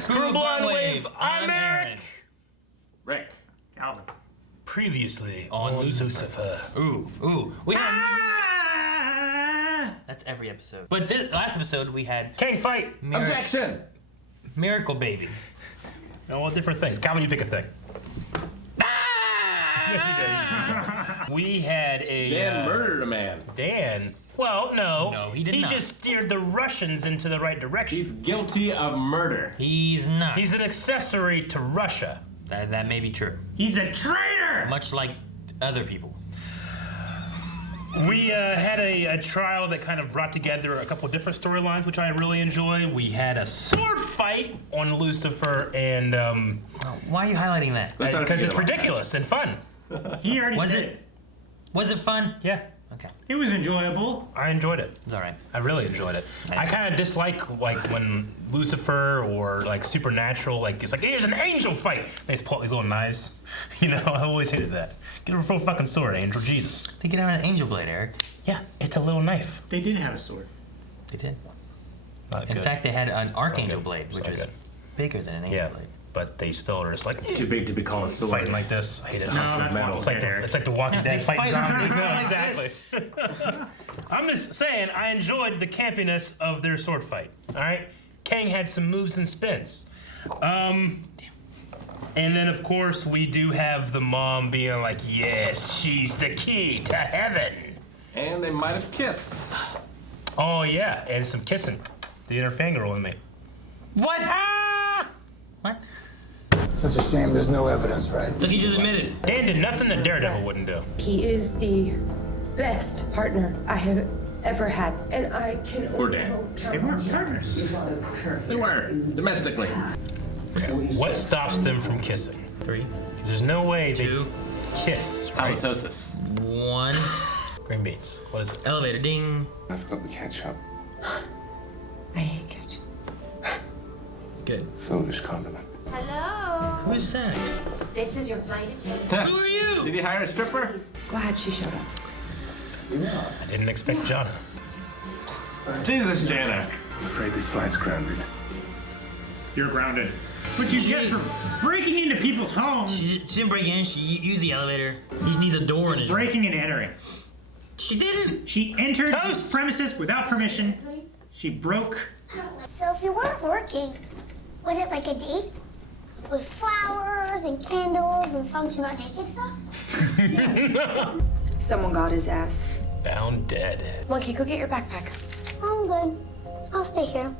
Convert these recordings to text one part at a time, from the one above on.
Screw Blind Wave. I'm Eric. Rick. Calvin. Previously on Lucifer. Ooh. We had... That's every episode. But this last episode we had... King fight. Objection. Miracle Baby. All different things. Calvin, you pick a thing. We had a... Dan murdered a man. Dan? Well, no. No, he did not. He just steered the Russians into the right direction. He's guilty of murder. He's not. He's an accessory to Russia. That may be true. He's a traitor! Much like other people. We had a trial that kind of brought together a couple of different storylines, which I really enjoy. We had a sword fight on Lucifer, and Why are you highlighting that? because it's ridiculous and fun. He already Was said it? Was it fun? Yeah, Okay. it was enjoyable. I enjoyed it. It's all right. I really enjoyed it. I kind of dislike like when Lucifer or like Supernatural, like it's like here's an angel fight. They just pull out these little knives. You know, I always hated that. Get a full fucking sword, Angel. Jesus. They get out an angel blade, Eric. Yeah, it's a little knife. They did have a sword. They did. Not In good. fact, they had an archangel good. blade, It's which not is good. bigger than an angel Yeah, blade. but they still are just like It's too big to be called a sword. fighting like this. I hate it. No, that's metal. Walking It's like Dead. it's like the Walking Dead they fighting fight zombies. like No, this. exactly. I'm just saying I enjoyed the campiness of their sword fight. All right, Kang had some moves and spins. And then of course we do have the mom being like, "Yes, she's the key to heaven." And they might have kissed. Oh yeah, and some kissing. The inner fangirl in me. What? Ah! What? Such a shame there's no evidence, right? Look, he just admitted. Dan did nothing that Daredevil wouldn't do. He is the best partner I have ever had, and I can Poor only Dan. hope count They on weren't him. partners. They were. Domestically. What stops them from kissing? 3, 'Cause there's no way they 2, kiss, right? Halitosis. 1. Green beans. What is it? Elevator ding. I forgot the ketchup. I hate ketchup. Good. Foolish condiment. Hello. Who's that? This is your flight attendant. Who are you? Did he hire a stripper? Glad she showed up. I didn't expect Jana. Jesus, Jana. I'm afraid this flight's grounded. You're grounded. That's what you get for breaking into people's homes. She didn't break in. She used the elevator. He just needs a door in his... Breaking and entering. She didn't. She entered Toast. this premises without permission. She broke. So if you weren't working, was it like a date? With flowers and candles and songs about naked stuff? Someone got his ass. Found dead. Monkey, go get your backpack. I'm good. I'll stay here.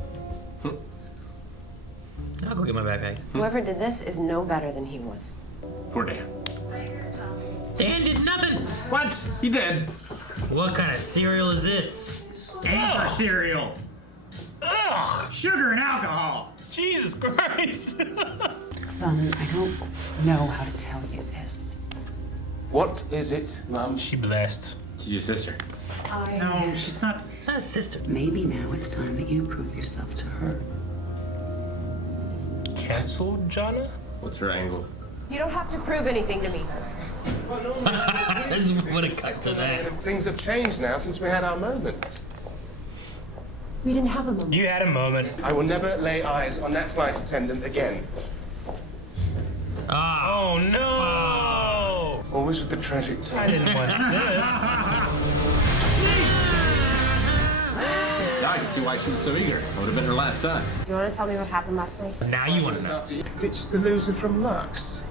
I'll go get my backpack. Whoever did this is no better than he was. Poor Dan. Dan did nothing. What? He did. What kind of cereal is this? Anchor cereal. Ugh! Sugar and alcohol. Jesus Christ! Son, I don't know how to tell you this. What is it, Mum? She blessed. She's your sister. No, she's not. It's not a sister. Maybe now it's time that you prove yourself to her. Canceled Jana? What's her angle? You don't have to prove anything to me. This would have cut to that. Things have changed now since we had our moment. We didn't have a moment. You had a moment. I will never lay eyes on that flight attendant again. Oh no! Always with the tragic I turn. didn't want this. Now I can see why she was so eager. It would have been her last time. You want to tell me what happened last night? Now you want to know. After you ditched the loser from Lux.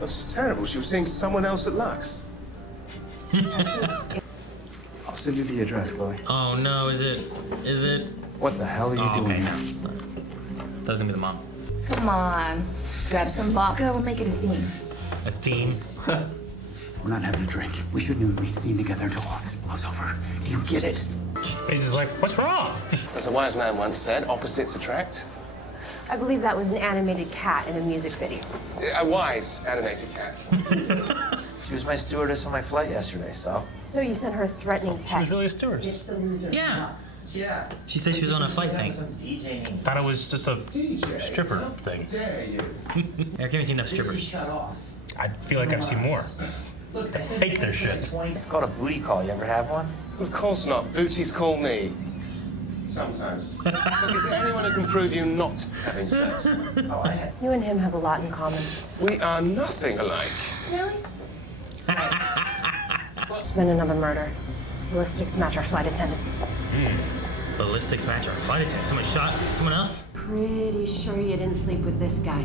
This is terrible. She was seeing someone else at Lux. I'll send you the address, Chloe. Oh no, is it? What the hell are you doing? Okay. That was gonna be the mom. Come on. Let's grab some vodka. We'll make it a theme. A theme. We're not having a drink. We shouldn't even be seen together until all this blows over. Do you get it? He's just like, what's wrong? As a wise man once said, opposites attract. I believe that was an animated cat in a music video. A wise animated cat. She was my stewardess on my flight yesterday, so. So you sent her a threatening She was text. really a stewardess. Yeah. Yeah. She said she was on a flight thing. Some DJ name. Thought it was just a stripper thing. Dare you? Eric, haven't seen enough strippers. Shut off. I feel like I've seen more. They fake their shit. It's called a booty call. You ever have one? Of course not. Booties call me. Sometimes. Look, is there anyone who can prove you not having sex? Oh, I have. You and him have a lot in common. We are nothing alike. Really? There's been another murder. Ballistics match our flight attendant. Ballistics match our flight attendant. Someone shot someone else? Pretty sure you didn't sleep with this guy.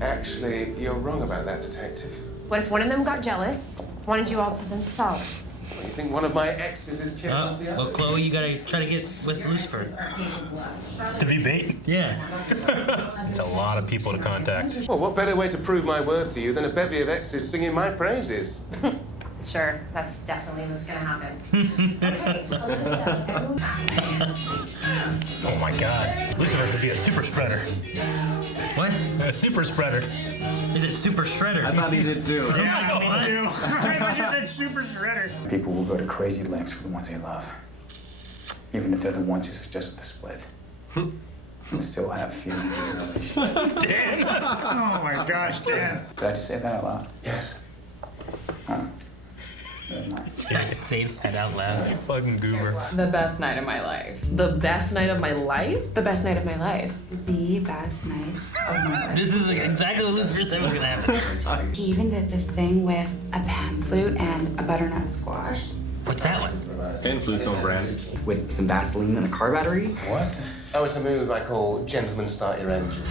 Actually, you're wrong about that, detective. What if one of them got jealous, wanted you all to themselves? What, you think one of my exes is killing off the Well, other? Chloe, you gotta try to get with Lucifer. To be bait? Yeah. It's a lot of people to contact. Well, what better way to prove my worth to you than a bevy of exes singing my praises? Sure, that's definitely what's gonna happen. Okay, Alyssa, Oh my god. Lucifer could be a super spreader. What? A super spreader. Is it Super Shredder? I thought he did too. Yeah, me too. I thought you said super shredder. People will go to crazy lengths for the ones they love. Even if they're the ones who suggested the split. And still have feelings in the relationship. Dan! Oh my gosh, Dan. Did I just say that out loud? Yes. Never mind. I say that out loud. Fucking goober. The best night of my life. The best night of my life? the best night of my life. The best night of my life. This is exactly what Lucifer said was gonna happen. He even did this thing with a pan flute and a butternut squash. What's that one? Pan flute's on brand. With some Vaseline and a car battery? What? Oh, it's a move I call gentlemen start your engine.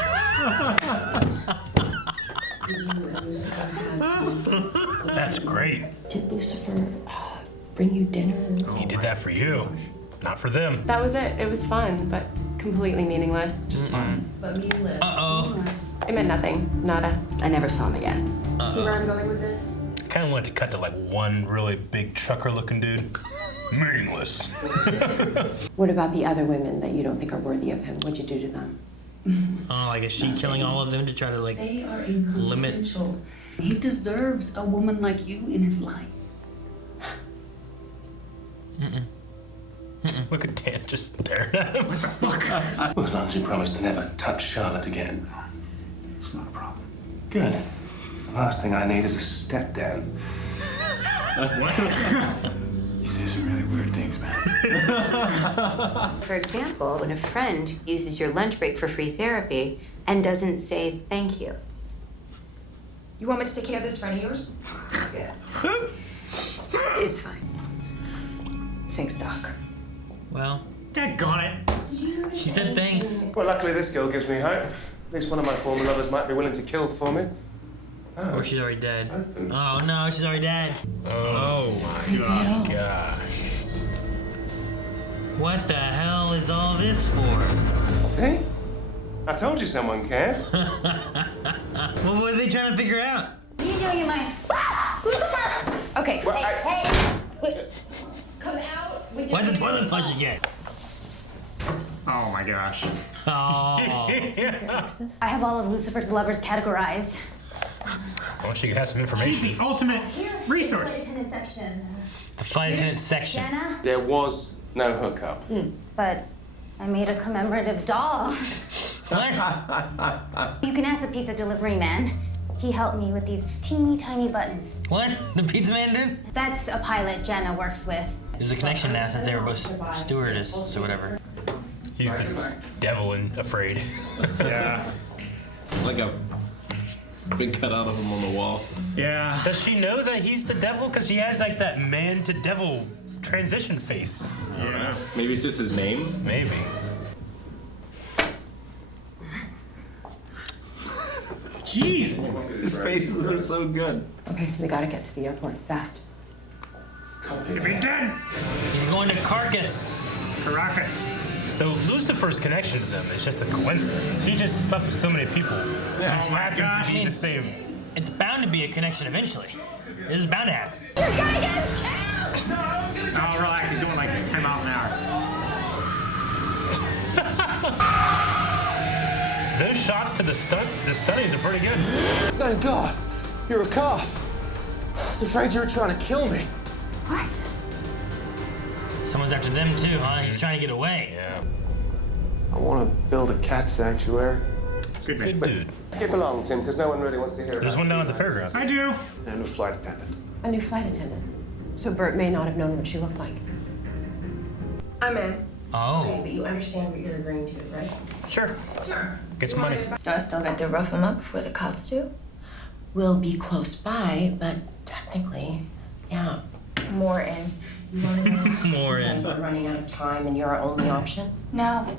That's great. Did Lucifer bring you dinner? He did that for you, not for them. That was it. It was fun, but completely meaningless. Just fun. But meaningless. Uh-oh. It meant nothing. Nada. I never saw him again. See where I'm going with this? I kind of wanted to cut to like one really big trucker-looking dude. Meaningless. What about the other women that you don't think are worthy of him? What'd you do to them? Oh, like is she killing all of them to try to like They are limit? inconsequential. He deserves a woman like you in his life. Look at Dan just staring at him. Well, as long as you promise to never touch Charlotte again. It's not a problem. Good. The last thing I need is a step-down. You say some really weird things, man. For example, when a friend uses your lunch break for free therapy and doesn't say thank you. You want me to take care of this friend of yours? Yeah. It's fine. Thanks, Doc. Well, Daggone it. she said thanks. Well, luckily this girl gives me hope. At least one of my former lovers might be willing to kill for me. Or she's already dead. Open. Oh no, she's already dead. Oh my gosh. What the hell is all this for? See? I told you someone cared. What were they trying to figure out? What are you doing in my... Lucifer! Okay. Well, Hey! Come out. Why the toilet flush again? Oh my gosh. Oh. I have all of Lucifer's lovers categorized. Well, she could have some She's information. the ultimate resource. Attendant section. The flight attendant section. Jenna? There was no hookup. But I made a commemorative doll. What? You can ask the pizza delivery man. He helped me with these teeny tiny buttons. What? The pizza man did? That's a pilot Jenna works with. There's a connection now since they were both stewardess or whatever. He's the devil and afraid. Yeah. Like a big cutout of him on the wall. Yeah. Does she know that he's the devil? Because he has like that man to devil transition face. Yeah. Maybe it's just his name. Maybe. Jeez. His faces are so good. Okay, we gotta get to the airport fast. You've been done. He's going to Carcass. Caracas. So Lucifer's connection to them is just a coincidence. He just slept with so many people. This Oh my happens gosh. to be the same. It's bound to be a connection eventually. This is bound to happen. You're gonna get killed! Oh, relax. He's going like 10 miles an hour. Those shots to the studies are pretty good. Thank God. You're a cop. I was afraid you were trying to kill me. What? Someone's after them too, huh? He's trying to get away. Yeah. I want to build a cat sanctuary. Good man. Good dude. Skip along, Tim, because no one really wants to hear There's about one down at the female. fairgrounds. I do. And a new flight attendant. A new flight attendant. So Bert may not have known what she looked like. I'm in. Okay, but you understand what you're agreeing to, right? Sure. Sure. Get some money. Do I still get to rough him up before the cops do? We'll be close by, but technically, yeah. More in. You want to know? More in. We're running out of time and you're our only option? No.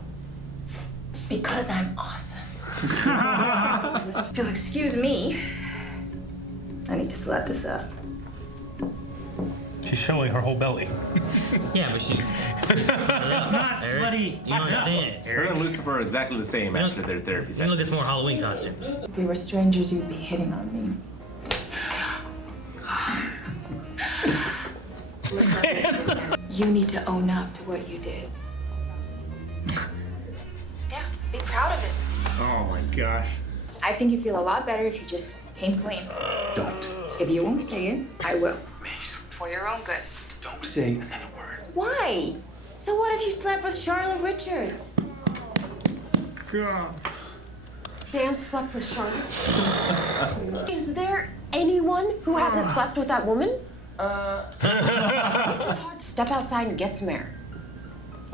Because I'm awesome. If you'll excuse me, I need to slap this up. She's showing her whole belly. Yeah, but she's. It's not slutty. You don't understand. Her and Lucifer are exactly the same after their therapy You sessions. look at some more Halloween costumes. If we were strangers, you'd be hitting on me. You need to own up to what you did. Yeah, be proud of it. Oh my gosh. I think you feel a lot better if you just came clean. Don't. If you won't say it, I will. For your own good. Don't say another word. Why? So what if you slept with Charlotte Richards? God. Dan slept with Charlotte? Is there anyone who hasn't slept with that woman? It's hard to step outside and get some air.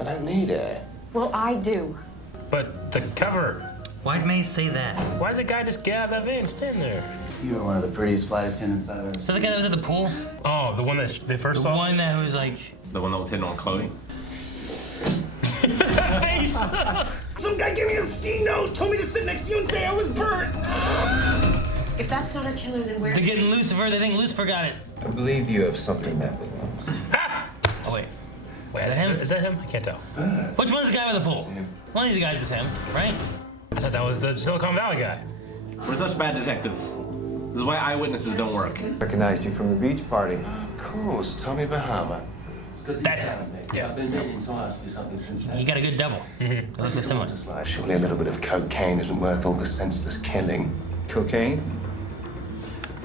I don't need air. Well, I do. But the cover. Why'd May say that? Why does the guy just get out of that van and stand there? You are one of the prettiest flight attendants I've ever So seen. the guy that was at the pool? Oh, the one that they first The saw? one that was like. The one that was hitting on Chloe. Face! Some guy gave me a C note, told me to sit next to you and say I was burnt. If that's not a killer, then where They're is getting Lucifer. They think Lucifer got it. I believe you have something that belongs. Ah! Oh, wait. Wait, Is that him? Is that him? I can't tell. Which one's the guy with the pool? One of these guys is him, right? I thought that was the Silicon Valley guy. We're such bad detectives. This is why eyewitnesses don't work. Recognized you from the beach party. Of course, Tommy Bahama. It's good That's it. Yeah. I've been meaning to ask you something since then. He got a good double. It looks so similar. Just like, surely a little bit of cocaine isn't worth all the senseless killing. Cocaine?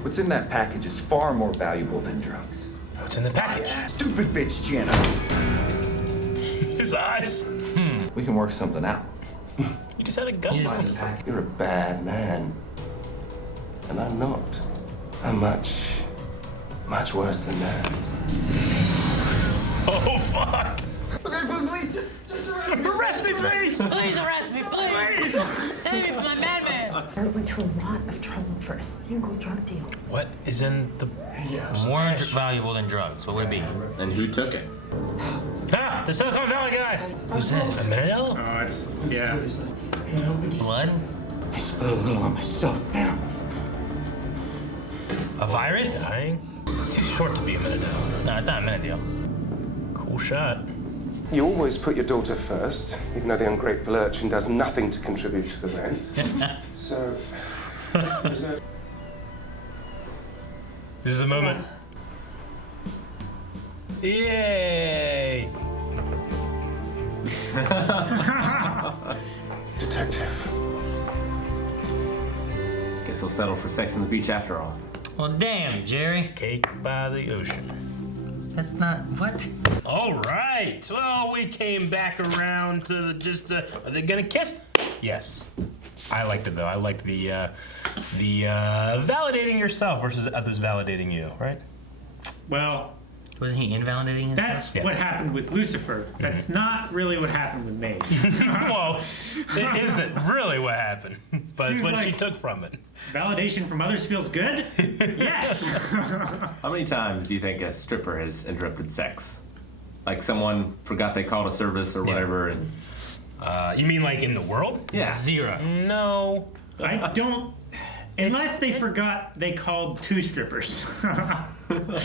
What's in that package is far more valuable than drugs. What's in the package? Stupid bitch, Jenna. His eyes. We can work something out. You just had a gun. You're a bad man. And I'm not. I'm much, much worse than that. Oh, fuck. Okay, please, just arrest me. Arrest me, please. Please arrest me, please. Save me from my madman. I went into a lot of trouble for a single drug deal. What is in the... More valuable than drugs. What would it be? And who took it? Ah, the Silicon Valley guy. Who's this? A minute ago? Oh, it's yeah. Blood? I spilled a little on myself now. A virus? Dying? It's too short to be a minute now. No, it's not a minute deal. Cool shot. You always put your daughter first, even though the ungrateful urchin does nothing to contribute to the rent. So, This is the moment. Yay! detective. Guess he'll settle for sex on the beach after all. Well, damn, Jerry. Cake by the ocean. That's not what. All right. Well, we came back around to just. Are they gonna kiss? Yes. I liked it though. I liked the validating yourself versus others validating you. Right? Well, Wasn't he invalidating himself? that's Yeah. what happened with Lucifer. That's not really what happened with Maze. Well, it isn't really what happened, but it's She's what she like- took from it. Validation from others feels good? Yes! How many times do you think a stripper has interrupted sex? Like someone forgot they called a service or whatever, and You mean like in the world? yeah. 0. No. I don't. Unless they forgot they called 2 strippers.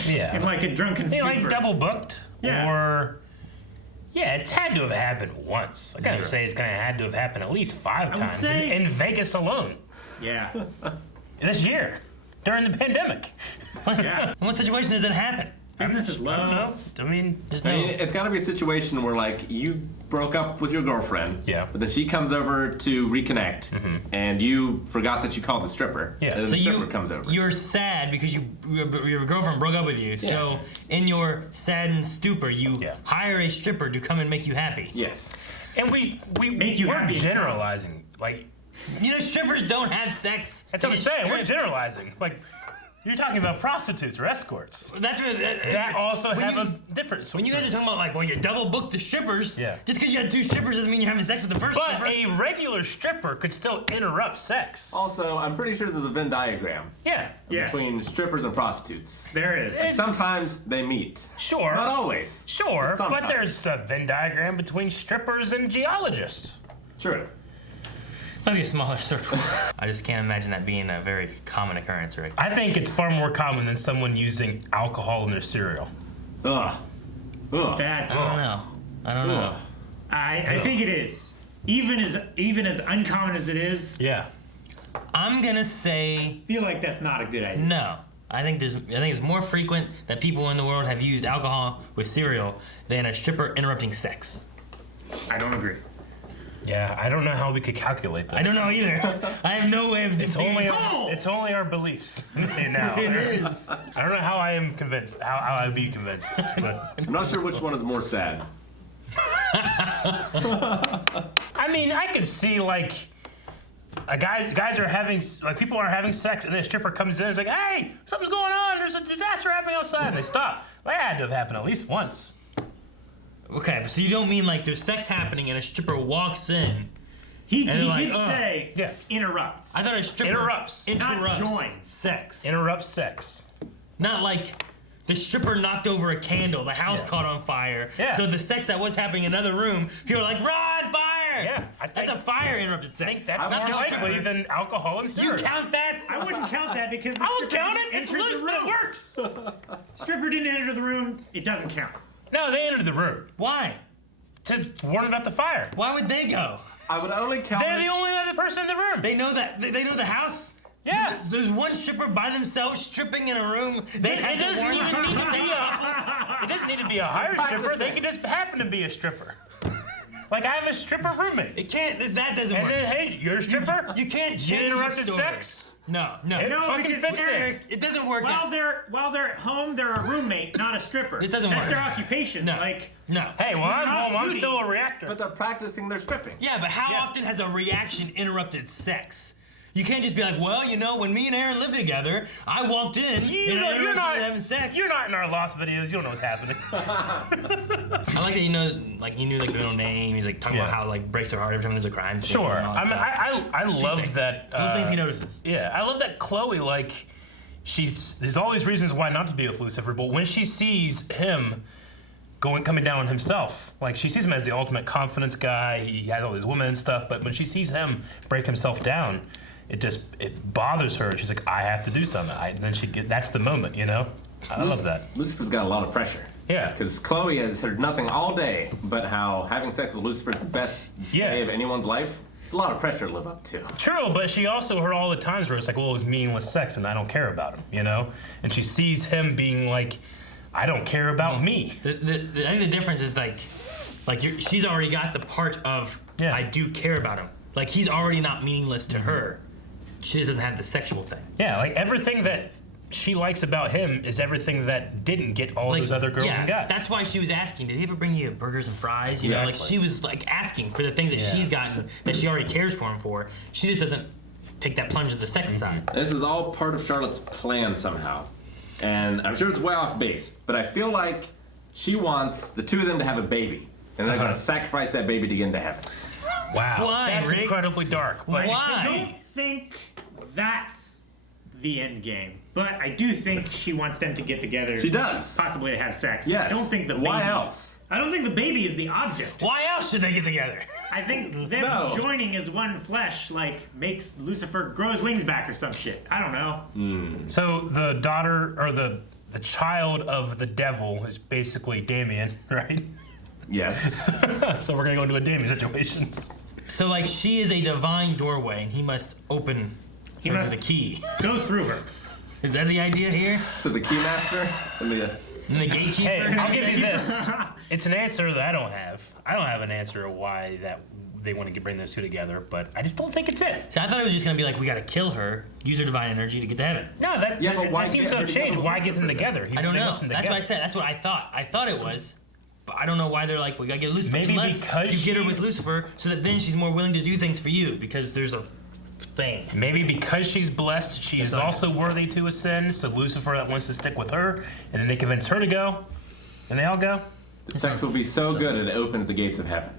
Yeah. In like a drunken They stupor. like double booked, Yeah. or yeah, it's had to have happened once. I gotta 0. say it's gonna had to have happened at least 5 would times say- in Vegas alone Yeah. this year during the pandemic. Yeah. In what situation does that happen? Business is I don't low. know. I mean, There's I no. mean, it's got to be a situation where like you broke up with your girlfriend, Yeah. but then she comes over to reconnect, and you forgot that you called the stripper. Yeah. And then So the stripper comes over. you're sad because your girlfriend broke up with you. So in your saddened stupor, you Yeah. hire a stripper to come and make you happy. Yes. and we Make you we're happy. generalizing. Like You know, strippers don't have sex. that's what I'm saying. We're generalizing. Like You're talking about prostitutes or escorts. That's what, that also have a difference. When you guys are talking about like, well, you double book the strippers. Yeah. Just because you had 2 strippers doesn't mean you're having sex with the first stripper. But a regular stripper could still interrupt sex. Also, I'm pretty sure there's a Venn diagram. Yeah. Between strippers and prostitutes. There is. And sometimes they meet. Sure. Not always. Sure, but sometimes. there's a Venn diagram between strippers and geologists. True. Maybe a smaller circle. I just can't imagine that being a very common occurrence, right? I think it's far more common than someone using alcohol in their cereal. Ugh. That. I don't know. I think it is. Even as uncommon as it is. Yeah. I'm gonna say. Feel like that's not a good idea. No. I think it's more frequent that people in the world have used alcohol with cereal than a stripper interrupting sex. I don't agree. Yeah, I don't know how we could calculate this. I don't know either. I have no way of it's only our beliefs now. It is. I don't know how I am convinced. How I'd be convinced. But I'm not sure which one is more sad. I mean, I could see like guys are having people are having sex and then a stripper comes in and is like, hey, something's going on. There's a disaster happening outside. And they stop. That had to have happened at least once. Okay, so you don't mean like there's sex happening and a stripper walks in. He did say yeah. I interrupts. thought a stripper interrupts not join sex. Interrupts sex. Not like the stripper knocked over a candle, the house caught on fire. Yeah. So the sex that was happening in another room, people are like, run, fire! Yeah, that's a fire interrupted sex. I think that's more likely than alcohol and cereal. You count that? I wouldn't count that because the I would stripper count it. It's entered loose, the but it room. works. Stripper didn't enter the room. It doesn't count. No, they entered the room. Why? To warn about the fire. Why would they go? I would only count. They're the only other person in the room. They know that. They know the house. Yeah. There's one stripper by themselves stripping in a room. It doesn't need to be a hired stripper. They could just happen to be a stripper. Like I have a stripper roommate. It can't. That doesn't work. And then hey, you're a stripper. You can't You change the interrupted story. sex. No. It fucking fits in. It doesn't work. While they're at home, they're a roommate, not a stripper. This doesn't That's work. their occupation. No. Like no. Hey, well I'm off home. I'm duty. still a reactor. But they're practicing their stripping. Yeah, but how often has a reaction interrupted sex? You can't just be like, well, you know, when me and Aaron lived together, I walked in and you're not having sex. You're not in our Lost videos. You don't know what's happening. I like that you know, like you knew like the middle name. He's like talking about how it, like breaks her heart every time there's a crime scene. Sure. and all that I mean, stuff. I love things. that. Little things he notices. Yeah, I love that Chloe, like, there's all these reasons why not to be with Lucifer, but when she sees him coming down on himself, like, she sees him as the ultimate confidence guy, he has all these women and stuff, but when she sees him break himself down, it bothers her. She's like, I have to do something. That's the moment, you know? I love that. Lucifer's got a lot of pressure. Yeah. Because Chloe has heard nothing all day but how having sex with Lucifer is the best day of anyone's life. It's a lot of pressure to live up to. True, but she also heard all the times where it's like, well, it was meaningless sex and I don't care about him, you know? And she sees him being like, I don't care about me. I think the difference is she's already got the part of I do care about him. Like he's already not meaningless to her. She doesn't have the sexual thing. Yeah, like everything that she likes about him is everything that didn't get all those other girls and guys. That's why she was asking, did he ever bring you burgers and fries? You know, like she was like asking for the things that she's gotten that she already cares for him for. She just doesn't take that plunge to the sex side. This is all part of Charlotte's plan somehow. And I'm sure it's way off base, but I feel like she wants the two of them to have a baby. And they're going to sacrifice that baby to get into heaven. Wow. Why, That's Rick? incredibly dark. But Why? I don't think that's the end game, but I do think she wants them to get together. She does. Possibly to have sex. Yes. I don't think the baby. Why else? I don't think the baby is the object. Why else should they get together? I think them joining as one flesh makes Lucifer grow his wings back or some shit. I don't know. So the daughter or the child of the devil is basically Damien, right? Yes. So we're gonna go into a Damien situation. So like she is a divine doorway and he must open He her must the key. Go through her. Is that the idea here? So the keymaster and the gatekeeper? Hey, I'll give you this. It's an answer that I don't have. I don't have an answer of why that they want to bring those two together, but I just don't think it's it. So I thought it was just gonna be like we gotta kill her, use her divine energy to get to heaven. No, that seems to have changed. Why get them together? I don't know. That's what I said. That's what I thought. I thought it was. But I don't know why they're like, we gotta get Lucifer. Maybe unless because you get her with Lucifer, so that then she's more willing to do things for you because there's a thing. Maybe because she's blessed, she is also worthy to ascend. So Lucifer that wants to stick with her, and then they convince her to go, and they all go. The sex will be so good it opens the gates of heaven.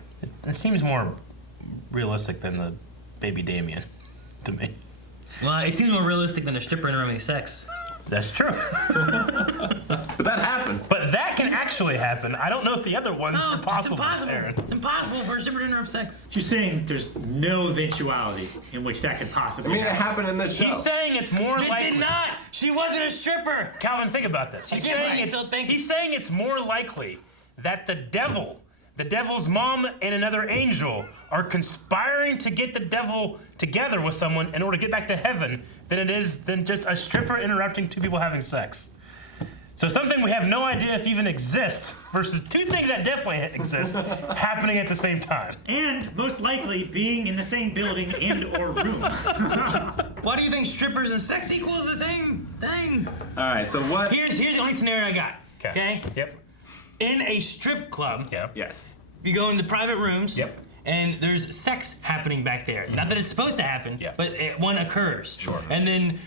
It seems more realistic than the baby Damien to me. Well, it seems more realistic than a stripper interrupting sex. That's true. But that happened. But that can actually happen. I don't know if the other ones are possible. It's impossible. Aaron. It's impossible for a stripper to interrupt sex. You're saying there's no eventuality in which that could possibly it happened in this show. He's saying it's more It likely. did not. She wasn't a stripper. Calvin, think about this. He's saying it's more likely that the devil's mom and another angel are conspiring to get the devil together with someone in order to get back to heaven than just a stripper interrupting two people having sex. So something we have no idea if even exists versus two things that definitely exist happening at the same time. And most likely being in the same building and or room. Why do you think strippers and sex equals the same thing? All right, so what? Here's the only scenario I got. Okay. Yep. In a strip club. Yep. Yes. You go in the private rooms. Yep. And there's sex happening back there. Mm-hmm. Not that it's supposed to happen, but one occurs. Sure. And then,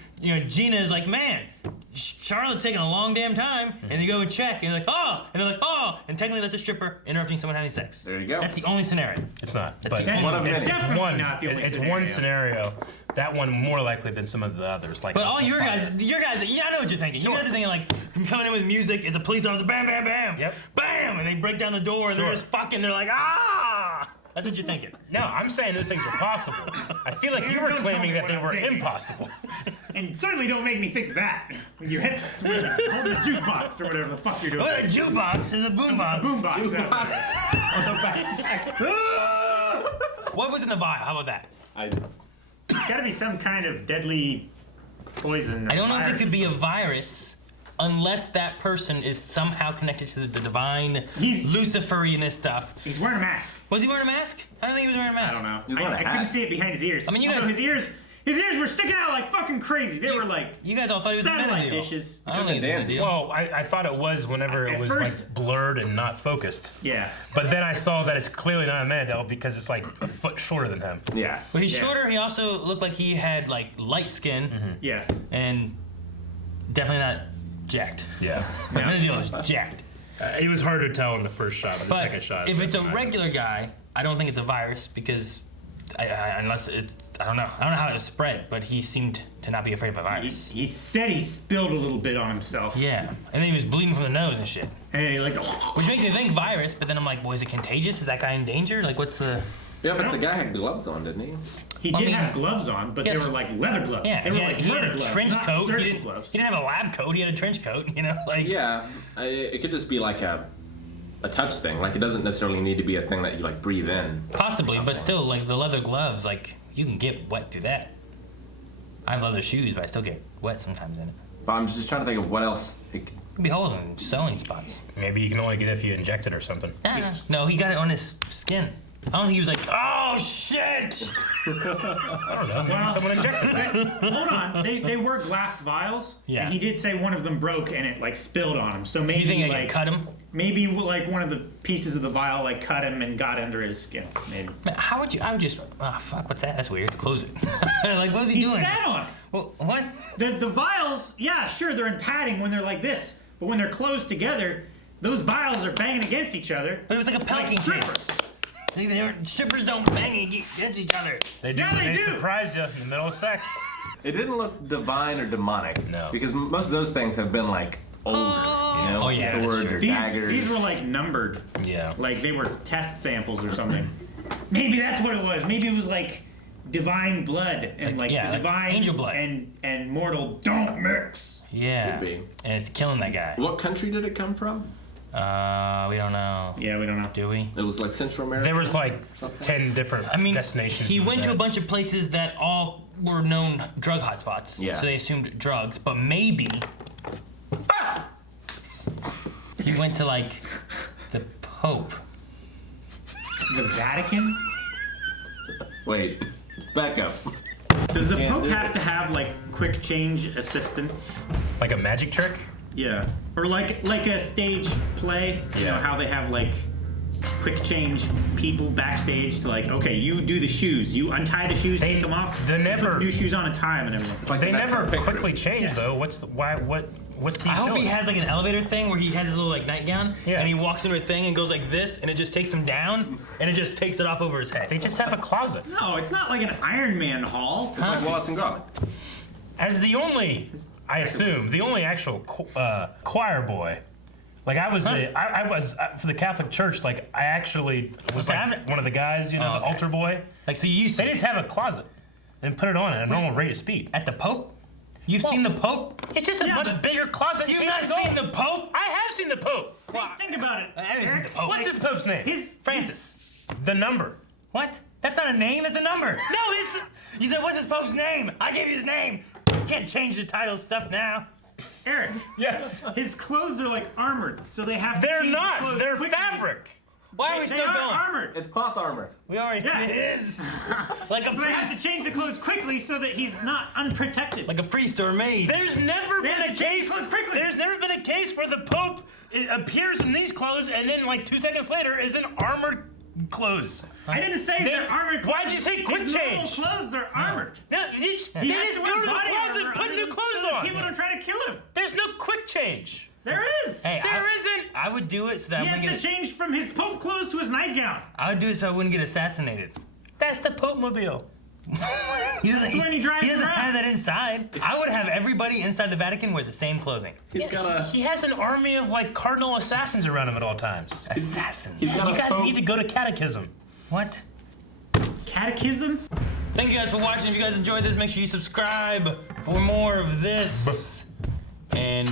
Gina is like, man, Charlotte's taking a long damn time. Mm-hmm. And they go and check, and they're like, oh! And they're like, oh! And technically that's a stripper interrupting someone having sex. There you go. That's the only scenario. It's not. That's But the only it's scenario. one scenario. That one more likely than some of the others. Like, But all your guys, I know what you're thinking. You guys are thinking like, from coming in with music, it's a police officer, bam, bam, bam, bam, and they break down the door and they're just fucking. They're like, ah. That's what you're thinking. No, I'm saying those things were possible. I feel like you were claiming that they were impossible. And certainly don't make me think that. When your hips swing on the jukebox or whatever the fuck you're doing. Well, a jukebox is a boombox. Boombox. What was in the vial? How about that? It's gotta be some kind of deadly poison. I don't know if it could be a virus unless that person is somehow connected to the divine Luciferian stuff. He's wearing a mask. Was he wearing a mask? I don't think he was wearing a mask. I don't know. I couldn't see it behind his ears. I mean, you Although guys... His ears were sticking out like fucking crazy. They were like... You guys all thought he was a satellite deal. dishes. I don't think it's a deal. Well, I thought it was whenever it was like blurred and not focused. Yeah. But then I saw that it's clearly not a Mandel because it's like a foot shorter than him. Yeah. Well, he's shorter. He also looked like he had like light skin. Mm-hmm. Yes. And definitely not jacked. Yeah. None of the deal is jacked. It was hard to tell in the first shot, but the But second shot. if it's a regular guy, I don't think it's a virus because, unless it's, I don't know how it was spread, but he seemed to not be afraid of a virus. He said he spilled a little bit on himself. Yeah, and then he was bleeding from the nose and shit. Hey, like, which makes me think virus, but then I'm like, well, is it contagious? Is that guy in danger? Like, what's the? Yeah, but the guy had gloves on, didn't he? He did have gloves on, but they were like leather gloves. Yeah, they were like he had leather a gloves, trench not coat. He surgical didn't, gloves. he didn't have a lab coat. He had a trench coat. Like. Yeah, it could just be like a touch thing. Like it doesn't necessarily need to be a thing that you like breathe in. Possibly, but still, like the leather gloves, like you can get wet through that. I have leather shoes, but I still get wet sometimes in it. But I'm just trying to think of what else. It could be holes in sewing spots. Maybe you can only get it if you inject it or something. No, he got it on his skin. I don't think he was like, oh shit! I don't know. Maybe someone injected it. Hold on, they were glass vials. Yeah. And he did say one of them broke and it like spilled on him. So maybe You think I like could cut him? Maybe like one of the pieces of the vial like cut him and got under his skin. Maybe. Man, how would you? I would just. Oh fuck! What's that? That's weird. Close it. Like, what's he doing? He sat on it. Well, what? The vials, yeah, sure, they're in padding when they're like this, but when they're closed together, those vials are banging against each other. But it was like a Pelican case. Strippers don't bang against each other. They do. Yeah, when they do. Surprise you in the middle of sex. It didn't look divine or demonic. No. Because most of those things have been like older, you know, Oh, yeah, that's swords true. or daggers. These were like numbered. Yeah. Like they were test samples or something. Maybe that's what it was. Maybe it was like divine blood and like yeah, the like divine angel blood. and mortal don't mix. Yeah. Could be. And it's killing that guy. What country did it come from? We don't know. Yeah, we don't know. Do we? It was like Central America. There was like 10 different destinations. He went to a said. bunch of places that all were known drug hotspots. Yeah. So they assumed drugs, but maybe he went to like the Pope. The Vatican? Wait, back up. Does the Can't Pope do have it. to have like quick change assistance? Like a magic trick? Yeah. Or like a stage play, you know, how they have like quick change people backstage to like, okay, you do the shoes, you untie the shoes, take them off, they never put new shoes on and tie them and everything. It's like they the never NASCAR quickly picture. change though. What's the I hope he has like an elevator thing where he has his little like nightgown and he walks into a thing and goes like this and it just takes him down and it just takes it off over his head. They just have a closet. No, it's not like an Iron Man hall. It's like Wallace and Gromit. As the only, I assume, the only actual choir boy. Like I was for the Catholic Church. Like I actually was like one of the guys, you know, the altar boy. Like so, you used to. They just have a closet and put it on at a normal rate of speed. At the Pope? You've seen the Pope? It's just a much bigger closet. You've not seen the Pope? I have seen the Pope. Think about it. I haven't seen the Pope. What's the Pope's name? Francis. The number. What? That's not a name. It's a number. No, it's. You said what's his Pope's name? I gave you his name. You can't change the title stuff now. Eric. Yes. His clothes are like armored, so they have to They're change not. the clothes They're quickly. fabric. Why are we They still are going? armored. It's cloth armor. We already. Yeah. It is. Like a So they have priest. to change the clothes quickly so that he's not unprotected. Like a priest or a maid. There's never They been have a to change case. clothes quickly. There's never been a case where the Pope appears in these clothes and then like 2 seconds later is in armored clothes. I didn't say they're armored clothes. Why'd you say quick His normal change? clothes are armored. No, they just He has go wear to the body closet armor and put under new them clothes so that on. people don't try to kill him. There's no quick change. There is. Hey, There isn't. I would do it so that He I wouldn't has to get. change from his Pope clothes to his nightgown. I would do it so I wouldn't get assassinated. That's the Pope mobile. He doesn't. when he drives doesn't around. have that inside. I would have everybody inside the Vatican wear the same clothing. He has an army of like cardinal assassins around him at all times. Assassins. He's got You a guys Pope. need to go to catechism. What? Catechism? Thank you guys for watching. If you guys enjoyed this, make sure you subscribe for more of this. And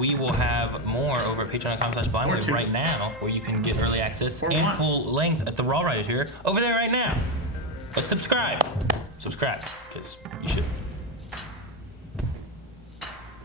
we will have more over at patreon.com/blindwave right now, where you can get early access and full length at the Raw right here over there right now. But subscribe, because you should.